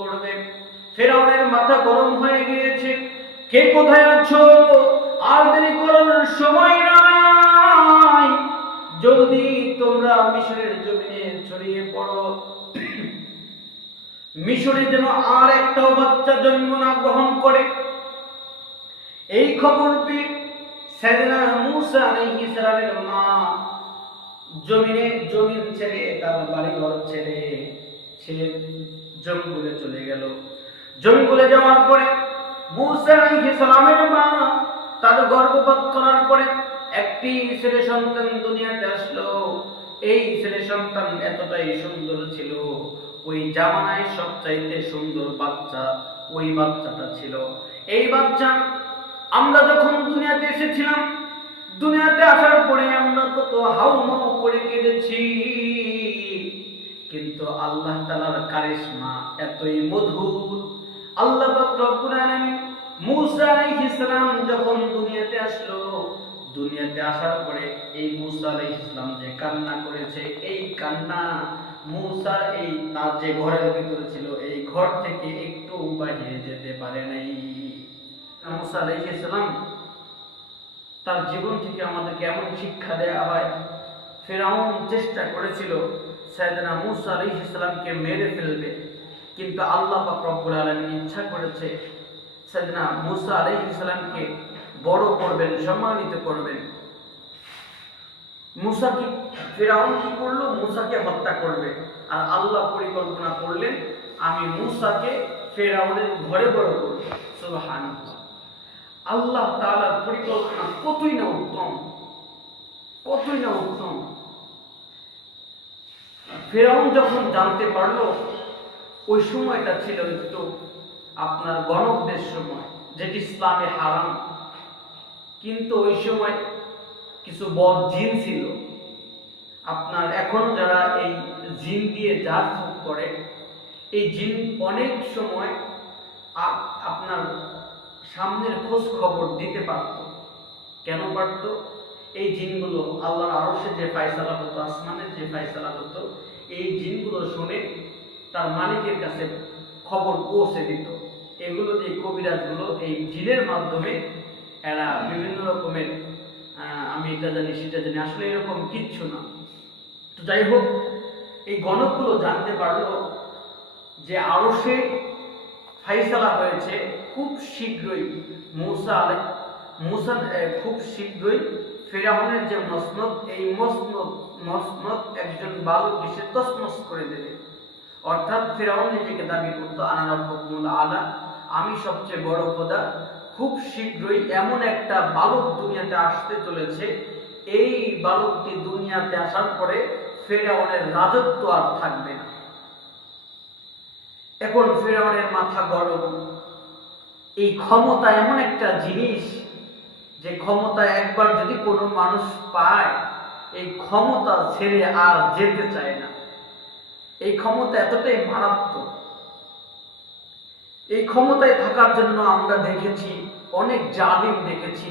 করবে। ফেরাউনের মাথা গরম হয়ে গিয়েছে, কে কোথায় আছো? আর দেরি করার সময় নাই, জলদি তোমরা মিশরের জমিনে ছড়িয়ে পড়ো। মিশরে যেন আর একটাও বাচ্চা জন্ম না গ্রহণ করে। এই খবর পেয়ে সাইয়েদনা মূসা আলাইহিস সালামের মা জমিন ছেড়ে, তার বাড়িঘর ছেড়ে সে জঙ্গলে চলে গেল। জঙ্গলে যাওয়ার পরে মূসা আলাইহিস সালামের মা তার গর্ভপাত করার পরে একটি ছেলে সন্তান দুনিয়াতে আসলো। এই ছেলে সন্তান এতটাই সুন্দর ছিল, ওই জামানায় সবচাইতে সুন্দর বাচ্চা ওই বাচ্চাটা ছিল। এই বাচ্চা আমরা যখন দুনিয়াতে এসেছিলাম, দুনিয়াতে আসার পরে আমরা কত হাউমাউ করে কেঁদেছি, কিন্তু আল্লাহ তাআলার কারিশমা এতই মধুর। আল্লাহ পাক রব্বুল আলামিন মূসা আলাইহিস সালাম যখন দুনিয়াতে আসলো, দুনিয়াতে আসার পরে এই মূসা আলাইহিস সালাম যে কান্না করেছে, এই কান্না মূসা এই তার যে ঘরের ভিতরে ছিল, এই ঘর থেকে একটু বাইরে যেতে পারে নাই। মূসা আলাইহিস সালাম তার জীবন থেকে আমাদেরকে এমন শিক্ষা দেয়া হয়। ফিরআউন চেষ্টা করেছিল সাইয়েদনা মূসা আলাইহিস সালামকে মেরে ফেলবে, কিন্তু আল্লাহ পাক রব্বুল আলামিন ইচ্ছা করেছে সাইয়েদনা মূসা আলাইহিস সালামকে বড় করবেন, সম্মানিত করবেন। ফিরআউন কি করলো? মূসাকে হত্যা করবে। আর আল্লাহ পরিকল্পনা করলেন, আমি মূসাকে ফিরআউনের ঘরে বড় করব। সুবহানাল্লাহ। আল্লাহ তাআলার পরিকল্পনা কতই না উত্তম, কতই না উত্তম। ফিরআউন যখন জানতে পারলো, ওই সময়টা ছিল একটু আপনার গণকদের সময়, যেটি ইসলামে হারাম, কিন্তু ওই সময় কিছু বদ জিন ছিল। আপনার এখনো যারা এই জিন দিয়ে জাত ফুক করে, এই জিন অনেক সময় আপনার সামনের খোঁজ খবর দিতে পারত। কেন পারত? এই জিনগুলো আল্লাহর আরশে যে ফয়সালা হতো, আসমানের যে ফয়সালা হতো, এই জিনগুলো শুনে তার মালিকের কাছে খবর পৌঁছে দিত। এগুলো যে কবিরাজগুলো এই জিনের মাধ্যমে এরা বিভিন্ন রকমের আমি এটা জানি সেটা জানি, আসলে এরকম কিচ্ছু না। তো যাই হোক, এই গণকগুলো জানতে পারলো যে আরশে ফয়সালা হয়েছে, খুব শীঘ্রই খুব শীঘ্রই ফিরআউনের যে মসনদ, এই মসনদ একজন বালক এসে তছনছ করে দেবে। অর্থাৎ ফিরআউন নিজেকে দাবি করত, আনা রাব্বুকুমুল আলা, আমি সবচেয়ে বড় খোদা। খুব শীঘ্রই এমন একটা বালক দুনিয়াতে আসতে চলেছে, এই বালকটি দুনিয়াতে আসার পরে ফিরআউনের রাজত্ব আর থাকবে না। এখন ফিরআউনের মাথা গরম। এই ক্ষমতা এমন একটা জিনিস, যে ক্ষমতা একবার যদি কোনো মানুষ পায়, এই ক্ষমতা ছেড়ে আর যেতে চায় না। এই ক্ষমতা এতটাই মারাত্মক। এই ক্ষমতায় থাকার জন্য আমরা দেখেছি অনেক জালিম দেখেছি,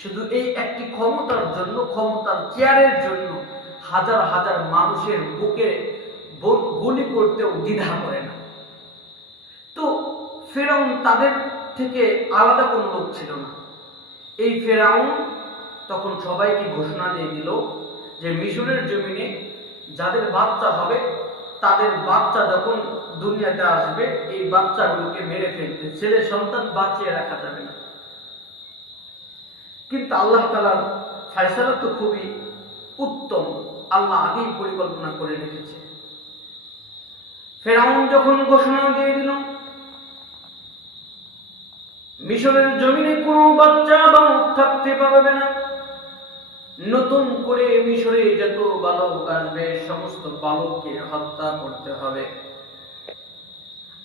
শুধু এই একটি ক্ষমতার জন্য, ক্ষমতার চেয়ারের জন্য হাজার হাজার মানুষের বুকে গুলি করতেও দ্বিধা করে না। তো ফিরআউন তাদের থেকে আলাদা কোনো লোক ছিল না। এই ফিরআউন তখন সবাইকে ঘোষণা দিয়ে দিল যে মিশরের জমিনে যাদের বাচ্চা হবে, তাদের বাচ্চা যখন দুনিয়াতে আসবে, এই বাচ্চাগুলোকে মেরে ফেলতে, ছেলে সন্তান বাঁচিয়ে রাখা যাবে না। কিন্তু আল্লাহ তাআলার ফয়সালা তো খুবই উত্তম, আল্লাহ আগেই পরিকল্পনা করে রেখেছে। ফিরআউন যখন ঘোষণা দিয়ে দিল মিশরের জমিনে কোনো বাচ্চা বালক থাকতে পারবে না, নতুন করে মিশরে যত বালক আসবে সমস্ত বালককে হত্যা করতে হবে।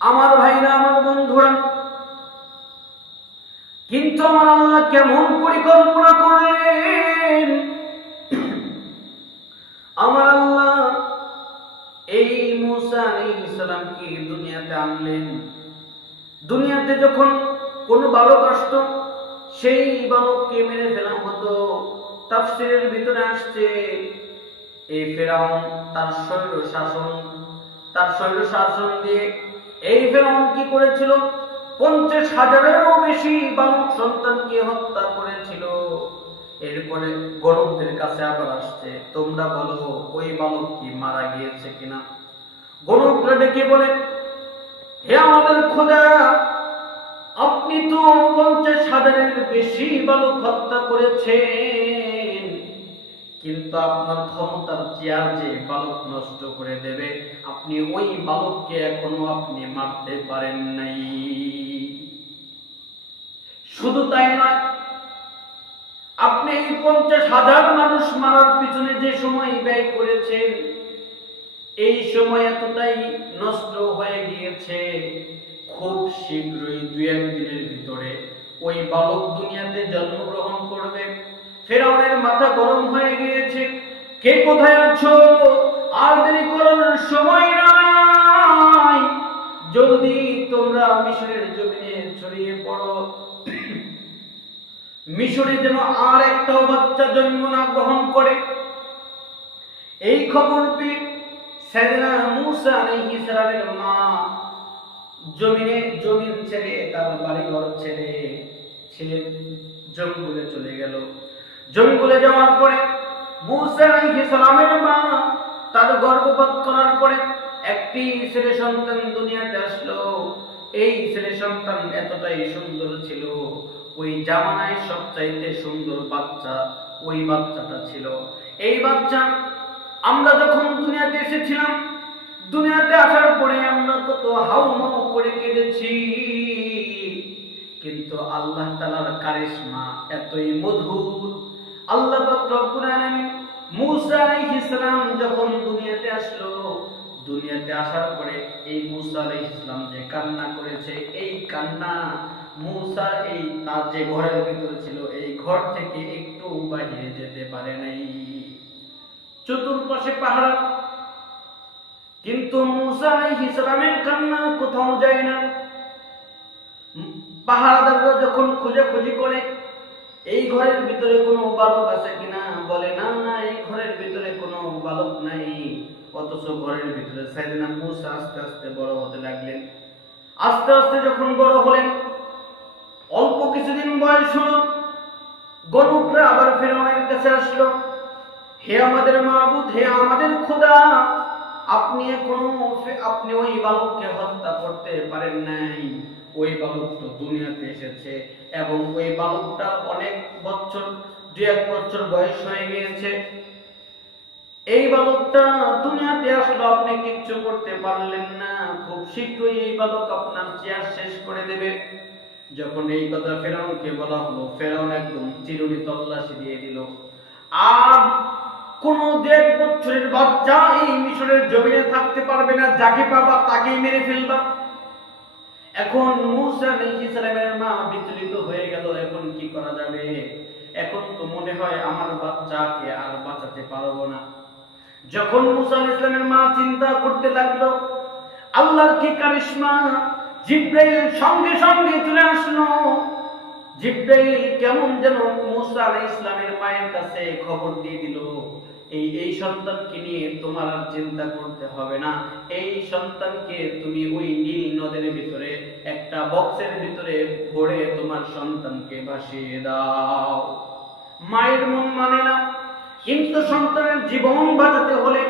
আমার ভাইরা, আমার বন্ধুরা, কিন্তু আমার আল্লাহ কেমন পরিকল্পনা করলেন! আমার আল্লাহ এই মূসা আলাইহিস সালামকে দুনিয়াতে আনলেন। দুনিয়াতে যখন কোনো বালক আসতো, সেই বালককে মেরে ফেলা হতো। তাফসীরের ভিতরে আসছে, এই ফিরআউন তার স্বৈর শাসন দিয়ে এই ফেরাউন কি করেছিল? 50,000-এরও বেশি বালক সন্তানকে হত্যা করেছিল। এরপরে গণকদের কাছে আবার আসছে, তোমরা বলো ওই বালক কি মারা গিয়েছে কিনা। গণকরা ডেকে বলে, হে আমাদের খোদা, আপনি তো 50,000-এর বেশি বালক হত্যা করেছেন, কিন্তু আপনার ক্ষমতার চেয়ার যে বালক নষ্ট করে দেবে, আপনি ওই বালককে এখনো আপনি মারতে পারেন নাই। শুধু তাই নয়, আপনি এই 50,000 মানুষ মারার পিছনে যে সময় ব্যয় করেছেন, এই সময় এতটাই নষ্ট হয়ে গিয়েছে, খুব শীঘ্রই 2-1 দিনের ভিতরে ওই বালক দুনিয়াতে জন্মগ্রহণ করবে। ফেরাউনের মাথা গরম হয়ে গিয়েছে, কে কোথায় আছো? আর দেরি করার সময় নাই, জলদি তোমরা মিশরের জমিনে ছড়িয়ে পড়ো। মিশরে যেন আর একটাও বাচ্চা জন্ম না গ্রহণ করে। এই খবর পেয়ে সাইয়েদনা মূসা আলাইহিস সালামের মা জমিন ছেড়ে, তার বাড়িঘর ছেড়ে জঙ্গলে চলে গেল। জঙ্গলে যাওয়ার পরে মূসা আলাইহিস সালামের মা তার গর্ভপাত করার পরে একটি ছেলে সন্তান দুনিয়াতে আসলো। এই ছেলে সন্তান এতটাই সুন্দর ছিল, ওই জামানায় সবচাইতে সুন্দর বাচ্চা ওই বাচ্চাটা ছিল। এই বাচ্চা আমরা যখন দুনিয়াতে এসেছিলাম, দুনিয়াতে আসার পরে আমরা কত হাউমাউ করে কেঁদেছি, কিন্তু আল্লাহ তাআলার কারিশমা এতই মধুর। আল্লাহ পাক রব্বুল আলামিন মূসা আলাইহিস সালাম যখন দুনিয়াতে আসলো, দুনিয়াতে আসার পরে এই মূসা আলাইহিস সালাম যে কান্না করেছে, এই কান্না মূসা এই তার যে ঘরের ভিতরে ছিল, এই ঘর থেকে একটু বাইরে যেতে পারে নাই। চতুর্পাশে পাহাড়, কিন্তু মূসা আলাইহিস সালামের কান্না কোথাও যায় না। পাহারাদাররা যখন খোঁজাখুঁজি করে এই ঘরের ভিতরে কোনো বালক আছে কিনা, বলে না না, এই ঘরের ভিতরে কোনো বালক নাই। অথচ ঘরের ভিতরে সাইয়েদনা মূসা আস্তে আস্তে বড় হতে লাগলেন। আস্তে আস্তে যখন বড় হলেন, অল্প কিছুদিন বয়স হলো, গণকরা আবার ফেরাউনের কাছে আসলো, হে আমাদের মাবুদ, হে আমাদের খোদা, আপনি ওই বালককে হত্যা করতে পারেন নাই। ওই বালক তো দুনিয়াতে এসেছে এবং ওই বালকটার অনেক বছর, 2-1 বছর বয়স হয়ে গিয়েছে। এই বালকটা দুনিয়াতে আসলো, আপনি কিচ্ছু করতে পারলেন না, খুব শীঘ্রই এই বালক আপনার চেয়ার শেষ করে দেবে। যখন এই কথা ফেরাউনকে বলা হলো, ফেরাউন একদম চিরুনি তল্লাশি দিয়ে দিল। আর কোন 1.5 বছরের বাচ্চা এই মিশরের জমিনে থাকতে পারবে না, যাকে পাবা তাকেই মেরে ফেলবা। এখন মূসা আলাইহিস সালামের মা বিচলিত হয়ে গেল, এখন কি করা যাবে? এখন তো মনে হয় আমার বাচ্চাকে আর বাঁচাতে পারবো না। যখন মূসা আলাইহিস সালামের মা চিন্তা করতে লাগলো, আল্লাহর কি কারিশমা, জিবরাইল সঙ্গে সঙ্গে চলে আসলো। জিবরাইল কেমন যেন মূসা আলাইহিস সালামের মায়ের কাছে খবর দিয়ে দিল, এই সন্তানকে নিয়ে তোমার আর চিন্তা করতে হবে না। এই সন্তানকে তুমি ওই নীল নদের ভিতরে একটা বক্সের ভিতরে ভরে তোমার সন্তানকে ভাসিয়ে দাও। মায়ের মন মানে না, কিন্তু সন্তানের জীবন বাঁচাতে হলে,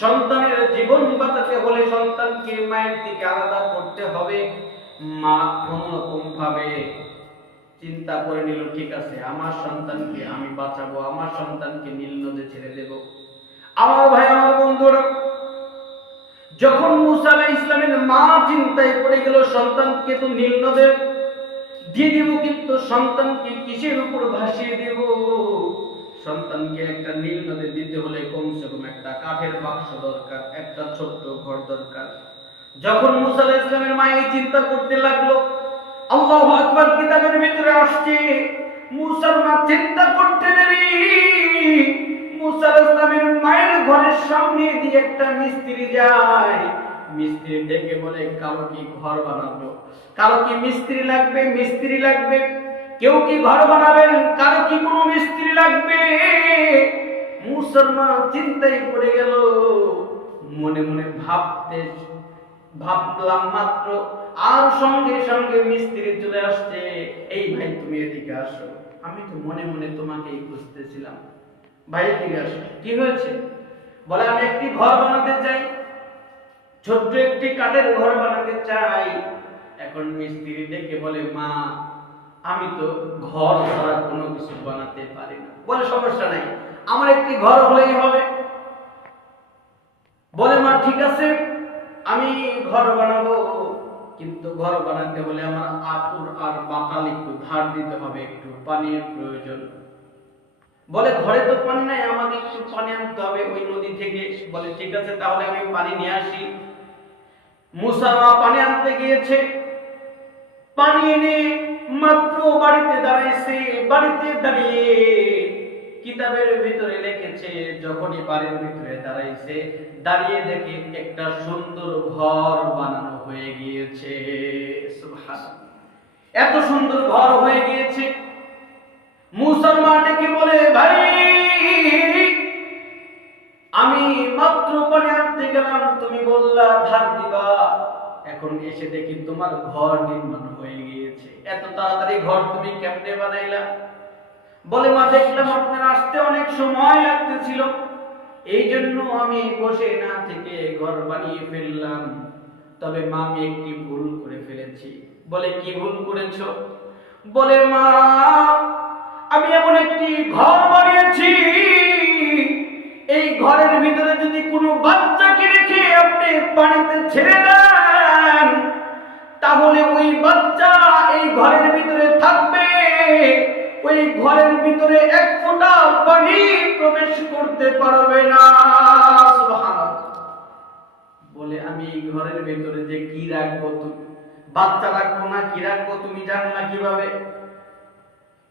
সন্তানকে মায়ের থেকে আলাদা করতে হবে। মা কোন রকম ভাবে চিন্তা করে নিল, ঠিক আছে, আমার সন্তানকে আমি বাঁচাবো, আমার সন্তানকে নীল নদে ছেড়ে দেব। আমার ভাই, আমার বন্ধুরা, যখন মূসা আলাইহিস সালামের মা চিন্তায় পড়ে গেল, সন্তানকে তো নীল নদে দিয়ে দেব, কিন্তু সন্তানকে কিসের উপর ভাসিয়ে দেব? সন্তানকে একটা নীল নদে দিতে হলে কমসে কম একটা কাঠের বাক্স দরকার, একটা ছোট্ট ঘর দরকার। যখন মূসা আলাইহিস সালামের মা এই চিন্তা করতে লাগলো, আল্লাহু আকবার কিতাবের ভিতরে আসছে, মূসার মা চিন্তা করতে দেরি, মূসা আলাইহিস সালামের মায়ের ঘরের সামনে দিয়ে একটা মিস্ত্রি যায়। মিস্ত্রি ডেকে বলে, কারো কি ঘর বানাবো? কারো কি মিস্ত্রি লাগবে? মিস্ত্রি লাগবে। কেউ কি ঘর বানাবেন? কারো কি কোনো মিস্ত্রি লাগবে? মূসার মা চিন্তায় পড়ে গেল, মনে মনে ভাবতে ভাবলাম মাত্র, আর সঙ্গে সঙ্গে মিস্ত্রি চলে আসছে। এই ভাই তুমি এদিকে আসো, আমি তো মনে মনে তোমাকেই খুঁজতেছিলাম। ভাই এদিকে আসো, কি হয়েছে? বলে আমি একটি ঘর বানাতে চাই, ছোট্ট একটি কাঠের ঘর বানাতে চাই। এখন মিস্ত্রি ডেকে বলে, মা আমি তো ঘর ছাড়া কোনো কিছু বানাতে পারি না। বলে সমস্যা নাই, আমার একটি ঘর হলেই হবে। বলে মা ঠিক আছে, আমি ঘর বানাবো, কিন্তু ঘর বানাতে হলে আমার আতুর আর বাতাল একটু ধার দিতে হবে, একটু পানির প্রয়োজন। বলে ঘরে তো পানি নাই, আমাকে একটু পানি আনতে হবে ওই নদী থেকে। বলে ঠিক আছে, তাহলে আমি পানি নিয়ে আসি। মুসা পানি আনতে গিয়েছে, পানি এনে মাত্র বাড়িতে দাঁড়াইছে। বাড়িতে দাঁড়িয়ে কিতাবের ভিতরে লিখেছে, যখনই বাড়ির ভিতরে দাঁড়াইছে, দাঁড়িয়ে দেখে একটা সুন্দর ঘর বানানো হয়ে গিয়েছে। সুবহানাল্লাহ, এত সুন্দর ঘর হয়ে গিয়েছে। মুসার মা ডেকে বলে, ভাই আমি মাত্র পানি আনতে গেলাম, তুমি বললা ধার দিবা, এখন এসে দেখি তোমার ঘর নির্মাণ হয়ে গিয়েছে। এত তাড়াতাড়ি ঘর তুমি কেমনে বানাইলা? বলে মা দেখলাম আপনার আসতে অনেক সময় লাগতেছিল, এই জন্য আমি বসে না থেকে ঘর বানিয়ে ফেললাম। তবে মা আমি একটি ভুল করে ফেলেছি। বলে কি ভুল করেছো? বলে মা আমি এমন একটি ঘর বানিয়েছি, এই ঘরের ভিতরে যদি কোনো বাচ্চাকে রেখে আপনি পানিতে ছেড়ে দেন, তাহলে ওই বাচ্চা এই ঘরের ভিতরে থাকবে, ওই ঘরের ভিতরে এক ফোঁটা পানি প্রবেশ করতে পারবে না। সুবহানাল্লাহ। বলে আমি এই ঘরের ভিতরে যে কি রাখবো, তুমি বাচ্চা রাখবো না কি রাখবো তুমি জানলা কিভাবে?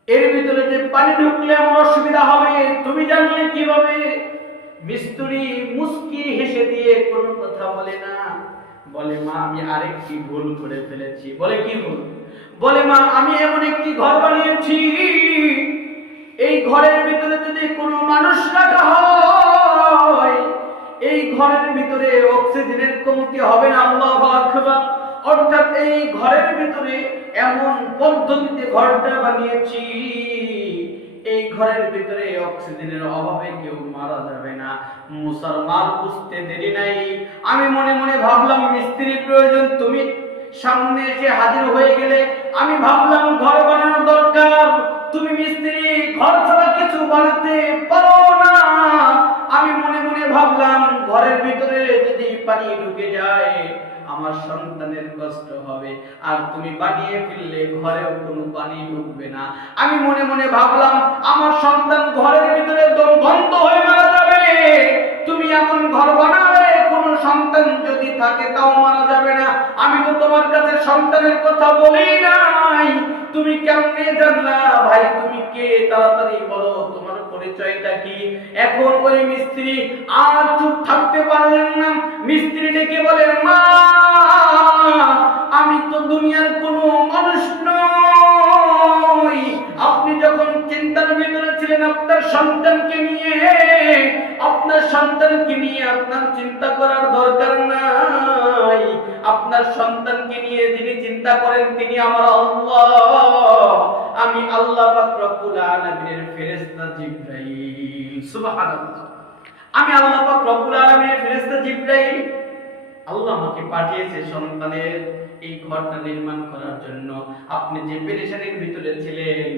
এর ভিতরে যে পানি ঢুকলে আমার অসুবিধা হবে তুমি জানলে কিভাবে? মিস্ত্রি মুস্কি হেসে দিয়ে কোনো কথা বলে না। বলে মা আমি আরেকটি ভুল করে ফেলেছি। বলে কি ভুল? বলে মা আমি এমন একটি ঘর বানিয়েছি, এই ঘরের ভিতরে যদি কোনো মানুষ রাখা হয়, এই ঘরের ভিতরে অক্সিজেনের কমতি হবে না। আল্লাহু আকবার। অর্থাৎ এই ঘরের ভিতরে এমন পদ্ধতিতে ঘরটা বানিয়েছি, এই ঘরের ভিতরে অক্সিজেনের অভাবে কেউ মারা যাবে না। মুসার মার বুঝতে দেরি নাই। আমি মনে মনে ভাবলাম মিস্ত্রির প্রয়োজন, তুমি সামনে এসে হাজির হয়ে গেলে আমি ভাবলাম ঘর বানানোর দরকার। তুমি মিস্ত্রি, ঘর ছাড়া কিছু বানাতে পারো না। আমি মনে মনে ভাবলাম ঘরের ভিতরে যদি পানি ঢুকে যায় আমার সন্তানের কষ্ট হবে, আর তুমি বানিয়ে ফেললে ঘরেও কোনো পানি ঢুকবে না। আমি মনে মনে ভাবলাম আমার সন্তান ঘরের ভিতরে দম বন্ধ হয়ে মারা যাবে। তুমি এমন ঘর বানালে কোনো সন্তান যদি থাকে তাও মারা যাবে না। আমি তো তোমার কাছে সন্তানের কথা বলি নাই, তুমি কেমনে জানলা? ভাই তুমি কে? তাড়াতাড়ি বলো, তোমার পরিচয়টা কি? এখন ওই মিস্ত্রি আর চুপ থাকতে পারলেন না। মিস্ত্রি ডেকে বলে, মা আমি তো দুনিয়ার কোনো মানুষ নই। আপনি যখন চিন্তার ভিতরে ছিলেন আপনার সন্তানকে নিয়ে, আপনার সন্তানকে নিয়ে আপনার চিন্তা করার দরকার নাই। আপনার সন্তানকে নিয়ে যিনি চিন্তা করেন তিনি আমার আল্লাহ। আমি আল্লাহ পাক রব্বুল আলামিনের ফেরেশতা জিবরাইল। সুবহানাল্লাহ। আমি আল্লাহ পাক রব্বুল আলামিনের ফেরেশতা জিবরাইল। আল্লাহ আমাকে পাঠিয়েছে সন্তানের এই ঘরটা নির্মাণ করার জন্য। আপনি যে পেরেশানির ভিতরে ছিলেন,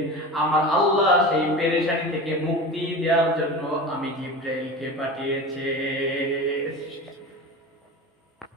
আমার আল্লাহ সেই পেরেশানি থেকে মুক্তি দেওয়ার জন্য আমি জিবরাইলকে পাঠিয়েছে।